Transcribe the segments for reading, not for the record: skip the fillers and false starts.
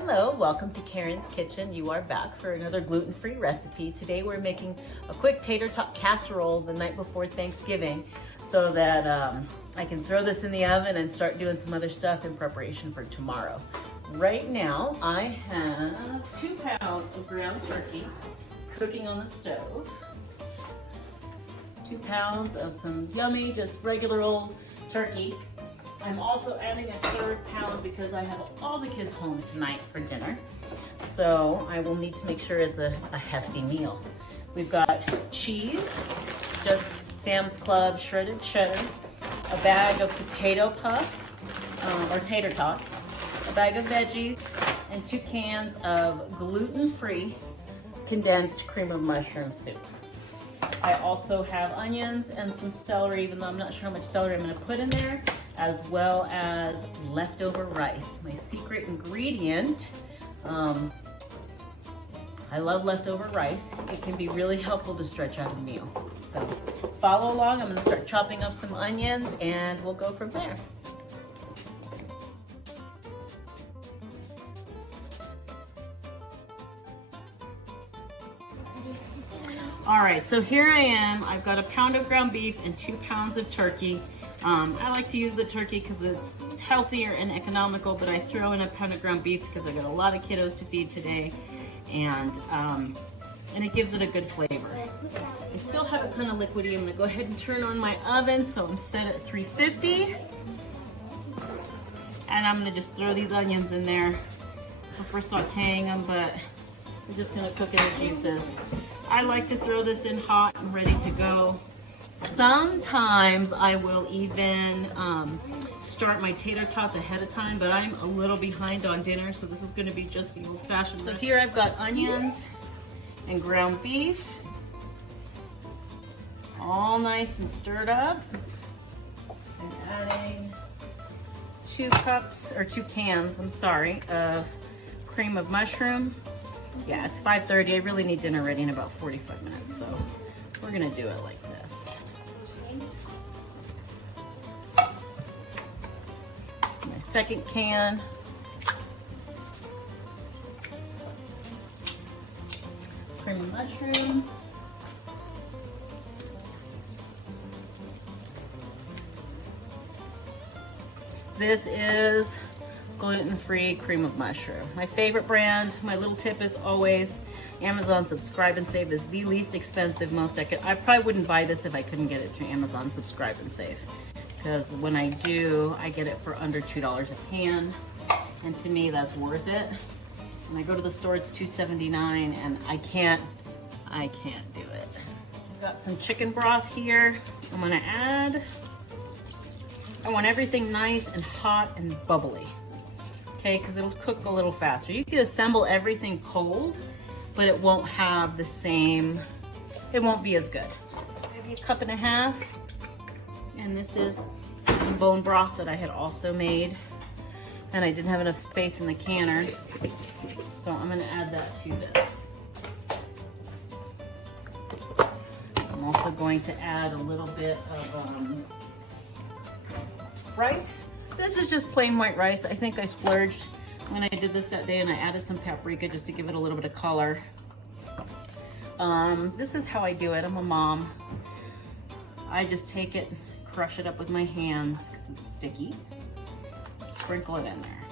Hello, welcome to Karen's Kitchen. You are back for another gluten-free recipe. Today we're making a quick tater tot casserole the night before Thanksgiving so that I can throw this in the oven and start doing some other stuff in preparation for tomorrow. Right now I have 2 pounds of ground turkey cooking on the stove. 2 pounds of some yummy, just regular old turkey. I'm also adding a 3rd pound because I have all the kids home tonight for dinner. So I will need to make sure it's a hefty meal. We've got cheese, just Sam's Club shredded cheddar, a bag of potato puffs, or tater tots, a bag of veggies, and 2 cans of gluten-free condensed cream of mushroom soup. I also have onions and some celery, even though I'm not sure how much celery I'm going to put in there, as well as leftover rice. My secret ingredient, I love leftover rice. It can be really helpful to stretch out a meal. So follow along. I'm going to start chopping up some onions and we'll go from there. All right, so here I am. I've got a pound of ground beef and 2 pounds of turkey. I like to use the turkey because it's healthier and economical, but I throw in a pound of ground beef because I got a lot of kiddos to feed today, and it gives it a good flavor. I still have it kind of liquidy. I'm gonna go ahead and turn on my oven, so I'm set at 350, and I'm gonna just throw these onions in there before sauteing them, but we're just gonna cook in the juices. I like to throw this in hot and ready to go. Sometimes I will even start my tater tots ahead of time, but I'm a little behind on dinner, so this is going to be just the old-fashioned. So here I've got onions and ground beef, all nice and stirred up. And adding 2 cans, of cream of mushroom. Yeah, it's 5:30. I really need dinner ready in about 45 minutes, so we're gonna do it like this. My 2nd can. Cream of mushroom. This is gluten-free cream of mushroom. My favorite brand. My little tip is always Amazon Subscribe and Save is the least expensive, I probably wouldn't buy this if I couldn't get it through Amazon Subscribe and Save, because when I do, I get it for under $2 a can, and to me that's worth it. When I go to the store, it's $2.79, and I can't do it. I've got some chicken broth here. I'm gonna add. I want everything nice and hot and bubbly. Okay, because it'll cook a little faster. You can assemble everything cold, but it won't have the same, it won't be as good. Maybe 1.5 cups, and this is some bone broth that I had also made, and I didn't have enough space in the canner, so I'm gonna add that to this. I'm also going to add a little bit of rice. This is just plain white rice. I think I splurged when I did this that day, and I added some paprika just to give it a little bit of color. This is how I do it. I'm a mom. I just take it, crush it up with my hands because it's sticky. Sprinkle it in there.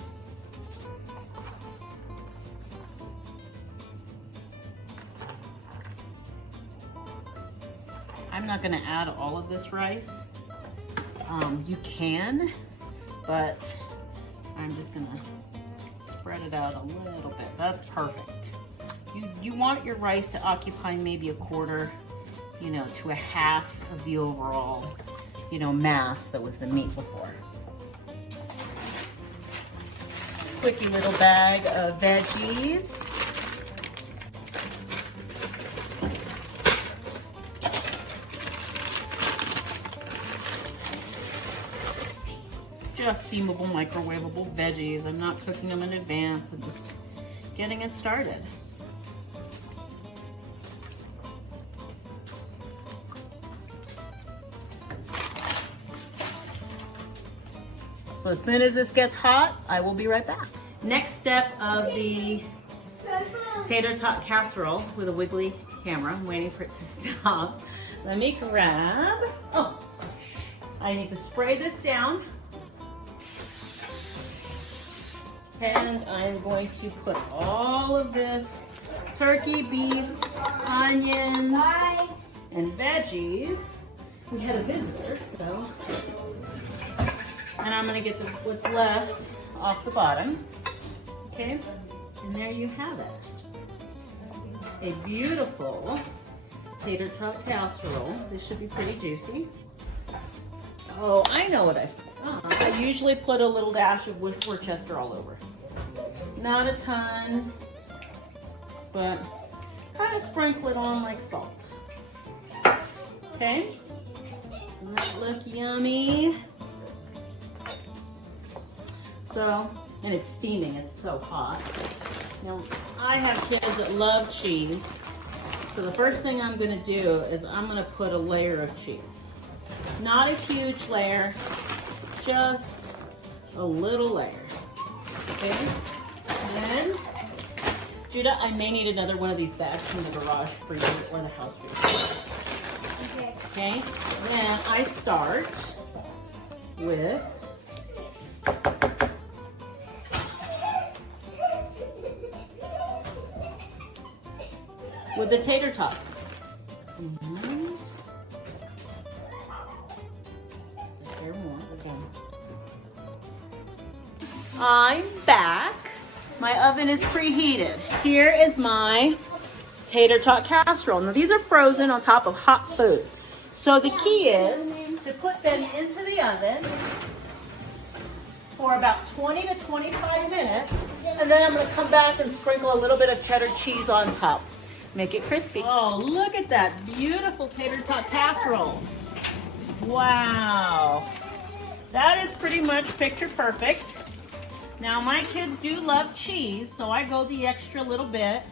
I'm not gonna add all of this rice. You can, but I'm just gonna spread it out a little bit. That's perfect. You want your rice to occupy maybe 1/4, to 1/2 of the overall, mass that was the meat before. Quickie little bag of veggies. Just steamable, microwavable veggies. I'm not cooking them in advance. I'm just getting it started. So as soon as this gets hot, I will be right back. Next step of the tater tot casserole with a wiggly camera. I'm waiting for it to stop. Let me grab, oh, I need to spray this down. And I'm going to put all of this turkey, beef, onions, and veggies. We had a visitor, so. And I'm gonna get what's left off the bottom. Okay, and there you have it. A beautiful tater tot casserole. This should be pretty juicy. Oh, I know what I usually put a little dash of Worcester all over. Not a ton, but kind of sprinkle it on like salt. Okay, doesn't that look yummy? So, and it's steaming, it's so hot. Now, I have kids that love cheese, so the first thing I'm gonna do is I'm gonna put a layer of cheese. Not a huge layer, just a little layer, okay? And then, Judah, I may need another one of these bags from the garage for you or the house for you. Okay, then I start with the tater tots. I'm back. My oven is preheated. Here is my tater tot casserole. Now these are frozen on top of hot food. So the key is to put them into the oven for about 20 to 25 minutes. And then I'm gonna come back and sprinkle a little bit of cheddar cheese on top. Make it crispy. Oh, look at that beautiful tater tot casserole. Wow. That is pretty much picture perfect. Now my kids do love cheese, so I go the extra little bit,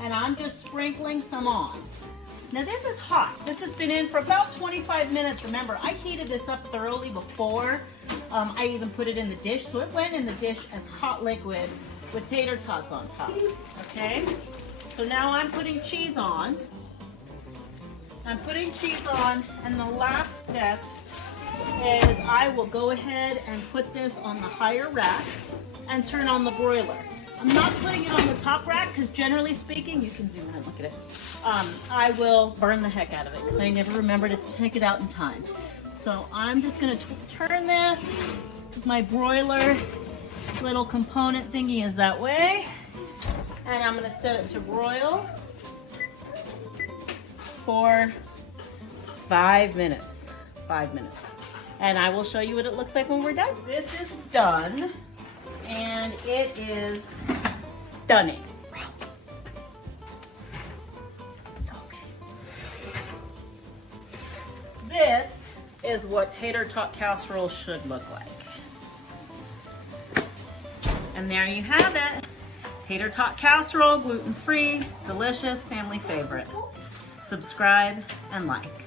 and I'm just sprinkling some on. Now this is hot. This has been in for about 25 minutes. Remember, I heated this up thoroughly before I even put it in the dish, so it went in the dish as hot liquid with tater tots on top, okay? So now I'm putting cheese on. I'm putting cheese on, and the last step is I will go ahead and put this on the higher rack and turn on the broiler. I'm not putting it on the top rack because generally speaking, you can zoom in and look at it, I will burn the heck out of it because I never remember to take it out in time. So I'm just gonna turn this because my broiler little component thingy is that way. And I'm gonna set it to broil for 5 minutes. 5 minutes. And I will show you what it looks like when we're done. This is done, and it is stunning. This is what tater tot casserole should look like. And there you have it. Tater tot casserole, gluten-free, delicious, family favorite. Subscribe and like.